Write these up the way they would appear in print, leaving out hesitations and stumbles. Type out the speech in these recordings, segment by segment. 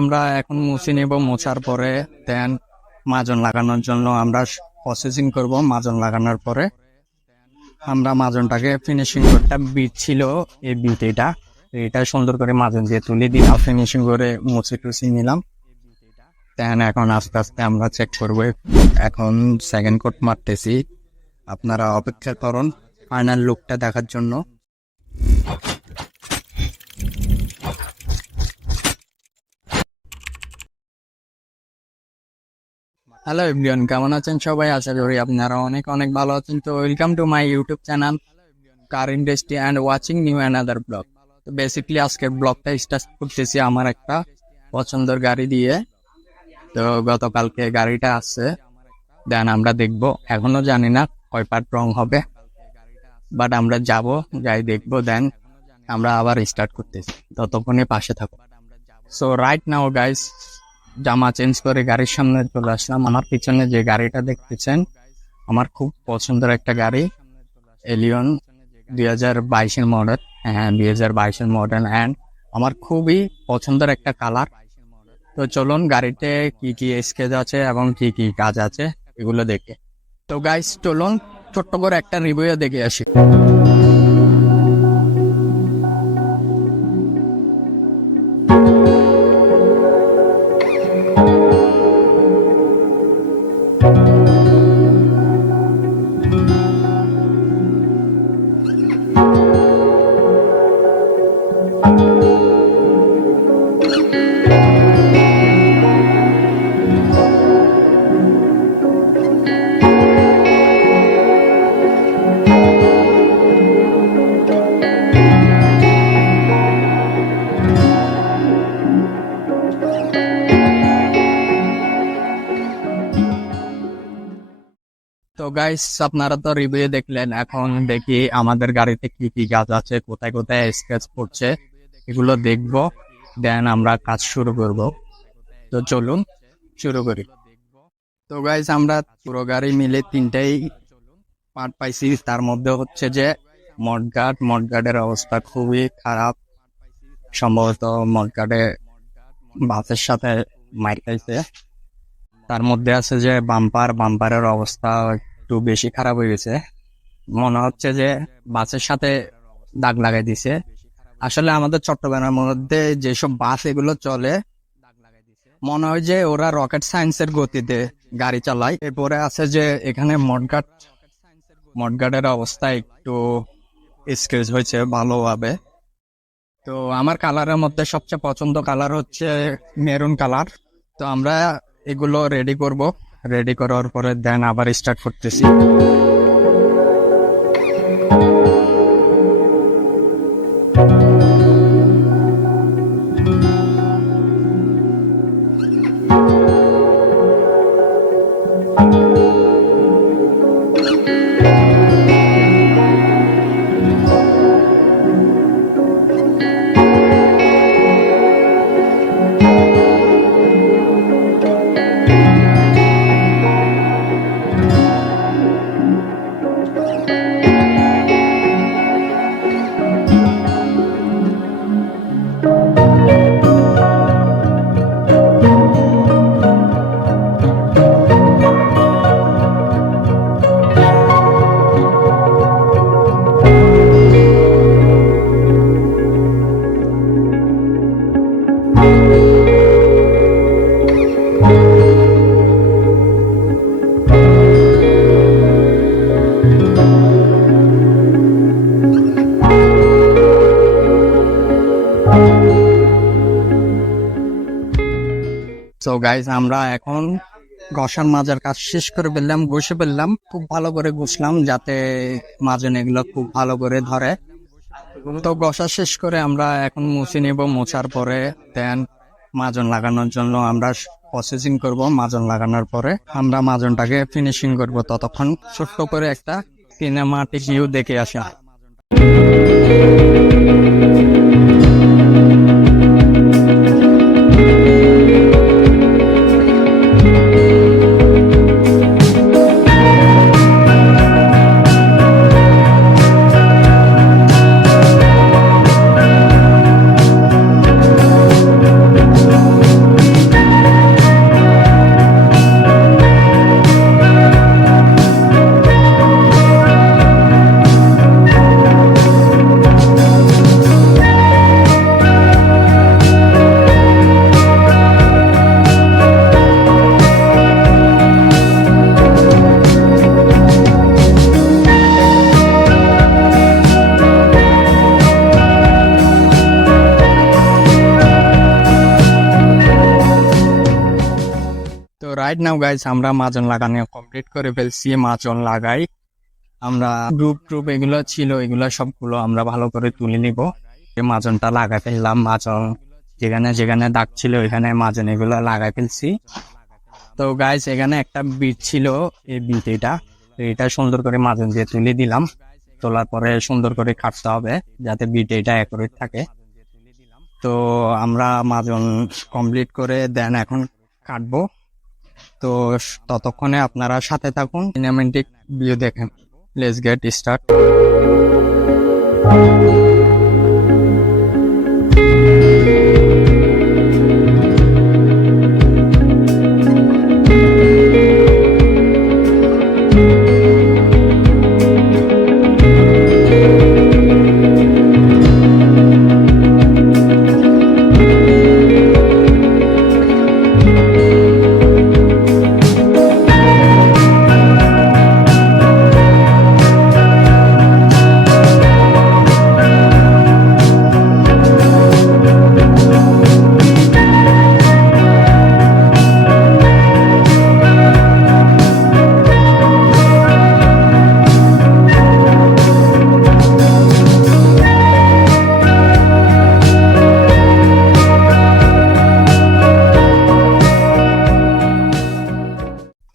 আমরা এখন মুছে নেব। মোছার পরে দেন মাজন লাগানোর জন্য আমরা প্রসেসিং করব। মাজন লাগানোর পরে আমরা মাজনটাকে ফিনিশিং করতে বিট ছিল, এই বিট এটা সুন্দর করে মাজন দিয়ে তুলে দিলাম, ফিনিশিং করে মুছে টুছে নিলাম। দেন এখন আস্তে আস্তে আমরা চেক করব। এখন সেকেন্ড কোট মারতেছি, আপনারা অপেক্ষা করুন ফাইনাল লুকটা দেখার জন্য। হ্যালো এভরিওয়ান, কেমন আছেন সবাই? আশা করি আপনারা অনেক অনেক ভালো আছেন। তো welcome to my YouTube channel car industry and watching new another blog. তো বেসিক্যালি আজকের ব্লগটা স্টার্ট করতেছি আমার একটা পছন্দের গাড়ি দিয়ে। তো গতকালকে গাড়িটা আসছে, দেন আমরা দেখবো, এখনো জানি না কয় পার্ট রং হবে, বাট আমরা যাই দেখবো, দেন আমরা আবার স্টার্ট করতেছি। ততক্ষণে পাশে থাকো। সো রাইট নাও গাইস, জামা চেঞ্জ করে গাড়ির সামনে চলে আসলাম। আমার পিছনে যে গাড়িটা দেখতেছেন আমার খুব পছন্দের একটা গাড়ি, এলিয়ন 2022-এর মডেল। হ্যাঁ, 2022-এর মডেল, অ্যান্ড আমার খুবই পছন্দের একটা কালার। তো চলুন গাড়িতে কি কি স্কেচ আছে এবং কি কি কাজ আছে এগুলো দেখে। তো গাইস চলুন ছোট্ট করে একটা রিভিউ দেখে আসি। তো গাইস আপনারা তো রিভিউ দেখলেন, এখন দেখি আমাদের গাড়িতে কি কি কাজ আছে, কোথায় কোথায় স্কেচ পড়ছে, এগুলো দেখবো, দেন আমরা কাজ শুরু করব। তো চলুন শুরু করি। তো গাইস আমরা পুরো গাড়ি মিলে 3টাই পার্ট পাইছি। তার মধ্যে হচ্ছে যে মডগার্ডের অবস্থা খুবই খারাপ, সম্ভবত মডগার্ডে বাসের সাথে মাইর খাইছে। তার মধ্যে আছে যে বাম্পারের অবস্থা একটু বেশি খারাপ হয়ে গেছে, মনে হচ্ছে যে বাসের সাথে দাগ লাগাই দিছে। আসলে আমাদের চট্টগ্রামের মধ্যে যেসব বাস এগুলো চলে, মনে হয় যে ওরা রকেট সায়েন্সের গতিতে গাড়ি চালায়। এরপরে আছে যে এখানে মডগার্ডের অবস্থা একটু স্ক্র্যাচ হয়েছে ভালোভাবে। তো আমার কালারের মধ্যে সবচেয়ে পছন্দ কালার হচ্ছে মেরুন কালার। তো আমরা এগুলো রেডি করব, রেডি করার পরে দেন আবার স্টার্ট করতেছি। তো গাইজ আমরা এখন ঘষার মাজার কাজ শেষ করে ফেললাম, ঘষে ফেললাম, খুব ভালো করে ঘষলাম যাতে মাজন এগুলো খুব ভালো করে ধরে। তো ঘষা শেষ করে আমরা এখন মুছে নেব। মোছার পরে দেন মাজন লাগানোর জন্য আমরা প্রসেসিং করব। মাজন লাগানোর পরে আমরা মাজনটাকে ফিনিশিং করব। ততক্ষণ ছোট্ট করে একটা সিনেমাটিক ভিউ দেখে আসা। রাইট নাও গাইস আমরা মাজন লাগানো কমপ্লিট করে ফেলছি। মাজন লাগাই আমরা গ্রুপ এগুলো ছিল, এগুলো সবগুলো আমরা ভালো করে তুলে নিব। মাজনটা লাগাই ফেললাম, মাজন যেখানে যেখানে দাগ ছিল ওইখানে মাজন এগুলো লাগাই ফেলছি। তো গাইস এখানে একটা বিট ছিল, এই বিট এটা সুন্দর করে মাজন দিয়ে তুলে দিলাম। তোলার পরে সুন্দর করে কাটতে হবে যাতে বিট এটা অ্যাকুরেট থাকে। তো আমরা মাজন কমপ্লিট করে দেন এখন কাটবো। তো ততক্ষণে আপনারা সাথে থাকুন, সিনেমেটিক ভিউ দেখেন। Let's get start.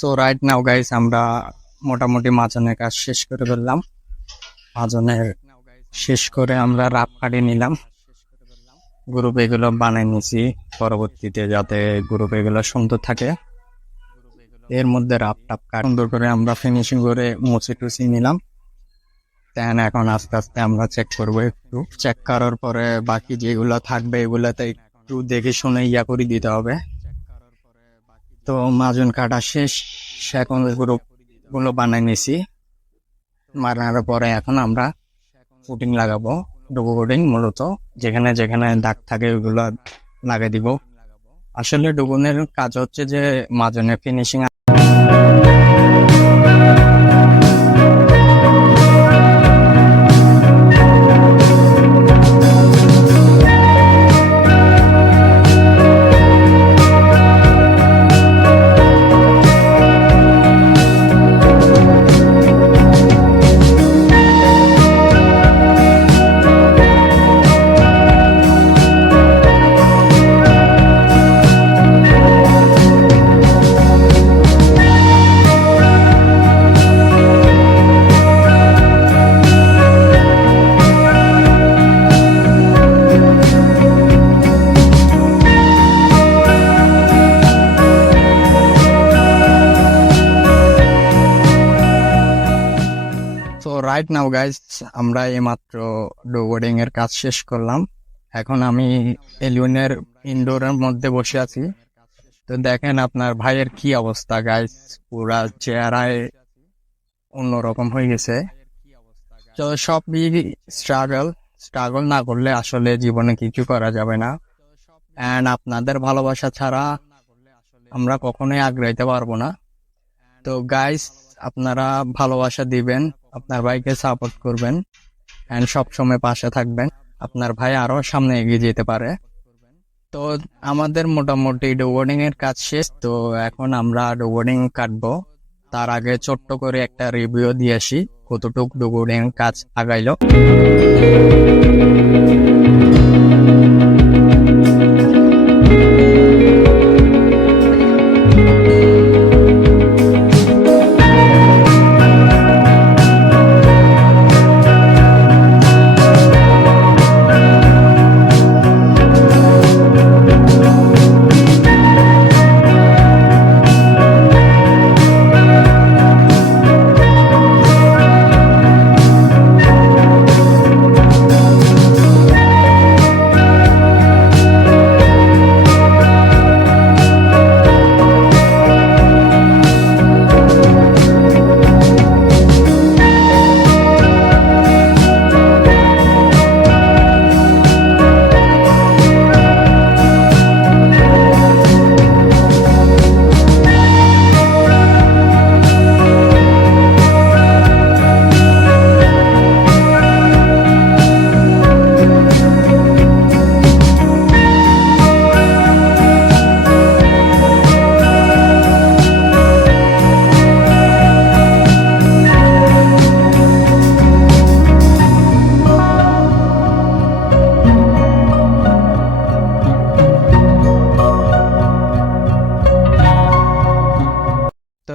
So right now guys আমরা মোটামুটি মাজনের কাজ শেষ করে ফেললাম। মাজনের শেষ করে আমরা রাপ কাটিয়ে নিলাম। গ্রুপ এগুলো বানিয়ে নিয়েছি পরবর্তীতে যাতে গ্রুপ এগুলো সুন্দর থাকে। এর মধ্যে রাপ টাপ কাট সুন্দর করে আমরা ফিনিশিং করে মুছে টুচি নিলাম। দেন এখন আস্তে আস্তে আমরা চেক করবো, একটু চেক করার পরে বাকি যেগুলো থাকবে এগুলোতে একটু দেখে শুনে করে দিতে হবে। তো মাজন কাটা শেষ, এখন গ্রুপ গুলো বানাই নিছি। মারার পরে এখন আমরা ফুটিং লাগাবো, ডুবো কোটিং মূলত যেখানে যেখানে দাগ থাকে ওইগুলো লাগাই দিব। আসলে ডুবনের কাজ হচ্ছে যে মাজনের ফিনিশিং। রাইট নাও গাইস আমরা এইমাত্র ডোবোর্ডিং এর কাজ শেষ করলাম। এখন আমি এলিয়নের ইনডোরের মধ্যে বসে আছি। তো দেখেন আপনার ভাইয়ের কি অবস্থা গাইস, পুরা চেহারায় অন্যরকম হয়ে গেছে। তো সবই স্ট্রাগল না করলে আসলে জীবনে কিছু করা যাবে না। এন্ড আপনাদের ভালোবাসা ছাড়া আমরা কখনোই আগ্রাইতে পারবো না। তো গাইস আপনারা ভালোবাসা দিবেন, আপনার ভাইকে সাপোর্ট করবেন এন্ড সবসময় পাশে থাকবেন। আপনার ভাই আরো সামনে এগিয়ে যেতে পারে। তো আমাদের মোটামুটি ডোবোর্ডিং এর কাজ শেষ। তো এখন আমরা ডোবোর্ডিং কাটবো। তার আগে ছোট্ট করে একটা রিভিউ দিয়ে আসি কতটুক ডোবোর্ডিং কাজ আগাইলো।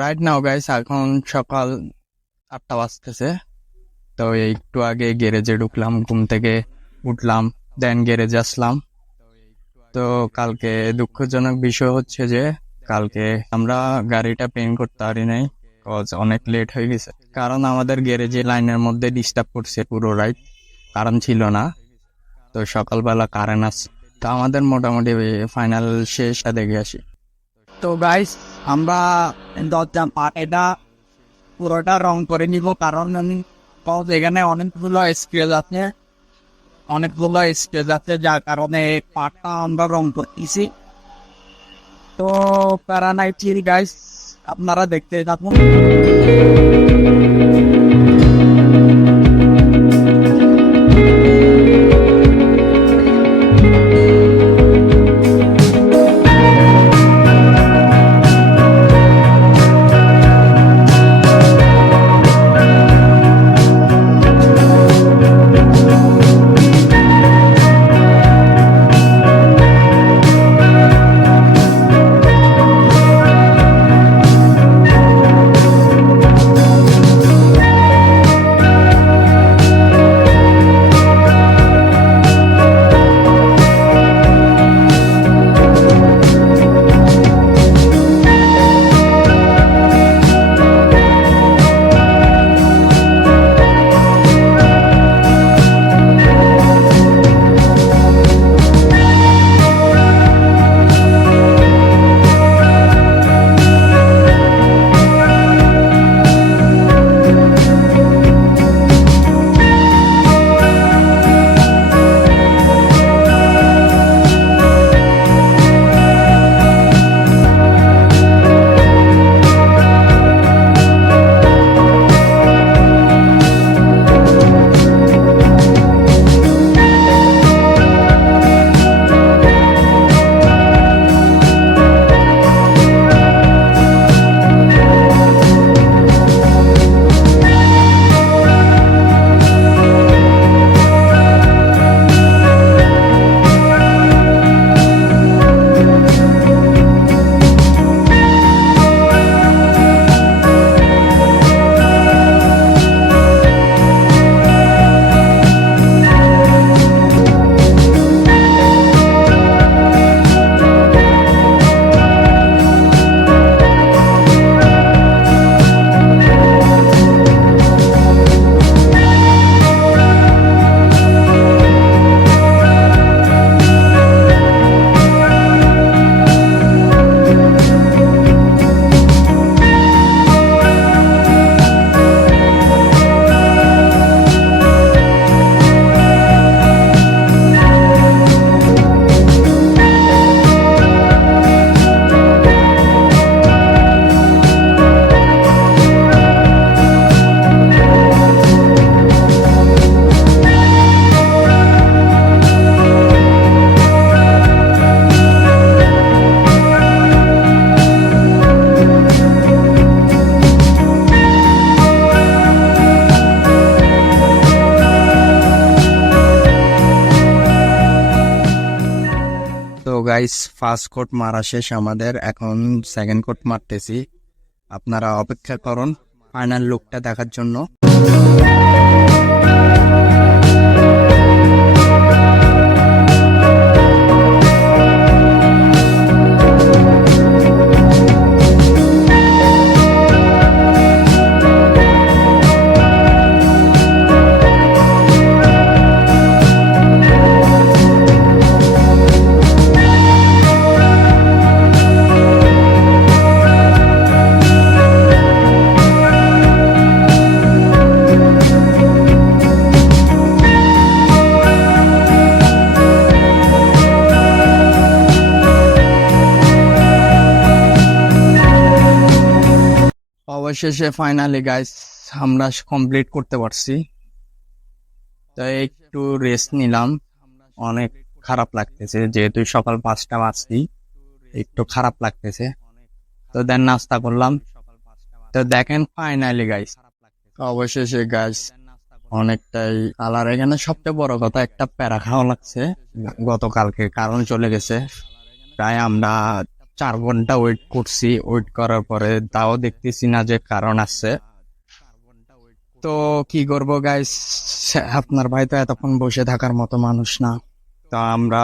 রাইট নাও গাইস, এখন সকাল 8টা বাজতেছে। তো একটু আগে গ্যারেজে ঢুকলাম, ঘুম থেকে উঠলাম, দেন গ্যারেজে আসলাম। তো কালকে দুঃখজনক বিষয় হচ্ছে যে কালকে আমরা গাড়িটা পেইন্ট করতে পারি নাই, কজ অনেক লেট হয়ে গেছে। কারণ আমাদের গ্যারেজে লাইনের মধ্যে ডিস্টার্ব করছে পুরো রাইট, কারেন্ট ছিল না। তো সকালবেলা কারেন্ট আসছে, তো আমাদের মোটামুটি ফাইনাল শেষটা দেখে আসি। তো গাইস, আমরা দরজা এটা পুরোটা রং করে নিব, কারণ এখানে অনেকগুলো স্ক্রেচ আছে যার কারণে পাটটা আমরা রং করতেছি। তো প্যারা নাই গাইস, আপনারা দেখতে থাকুন। তো গাইস, ফার্স্ট কোট মারা শেষ আমাদের, এখন সেকেন্ড কোট মারতেছি। আপনারা অপেক্ষা করুন ফাইনাল লুকটা দেখার জন্য। অবশেষে ফাইনালি গাইস আমরা কমপ্লিট করতে পারছি। তাই একটু রেস্ট নিলাম, অনেক খারাপ লাগতেছে যেহেতু সকাল 5টা বাজছি, একটু খারাপ লাগতেছে। তো দেন নাস্তা করলাম। তো দেখেন ফাইনালি গাইস, অবশেষে গাইস অনেকটাই কালার। এখানে সবচেয়ে বড় কথা একটা প্যারা খাওয়া লাগছে গতকালকে, কারণ চলে গেছে। প্রায় আমরা 4 ঘন্টা ওয়েট করছি, ওয়েট করার পরে তাও দেখতেছি না যে কারণ আছে। তো কি করবো গাইস, আপনার ভাই তো এতক্ষণ বসে থাকার মতো মানুষ না। তো আমরা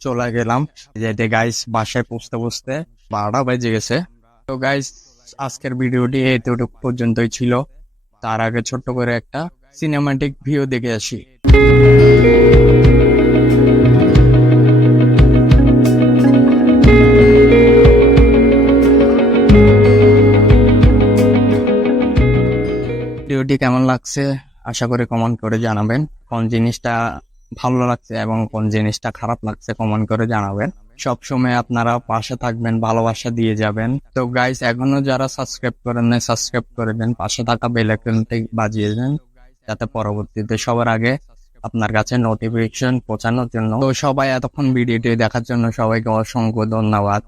চলে গেলাম যেতে গাইস, বাসায় পৌঁছতে পৌঁছতে 12টা বেজে গেছে। তো গাইস আজকের ভিডিওটি এতটুকু পর্যন্তই ছিল। তার আগে ছোট্ট করে একটা সিনেমাটিক ভিউ দেখে আসি। ভিডিওটি কেমন লাগছে আশা করি কমেন্ট করে জানাবেন। কোন জিনিসটা ভালো লাগছে এবং কোন জিনিসটা খারাপ লাগছে কমেন্ট করে জানাবেন। সব সময় আপনারা পাশে থাকবেন, ভালোবাসা দিয়ে যাবেন। তো গাইস এখনো যারা সাবস্ক্রাইব করেন নাই সাবস্ক্রাইব করে দেন, পাশে থাকা বেল আইকনটি বাজিয়ে দেন যাতে পরবর্তীতে সবার আগে আপনার কাছে নোটিফিকেশন পৌঁছানোর জন্য। তো সবাই এতক্ষণ ভিডিওটি দেখার জন্য সবাইকে অসংখ্য ধন্যবাদ।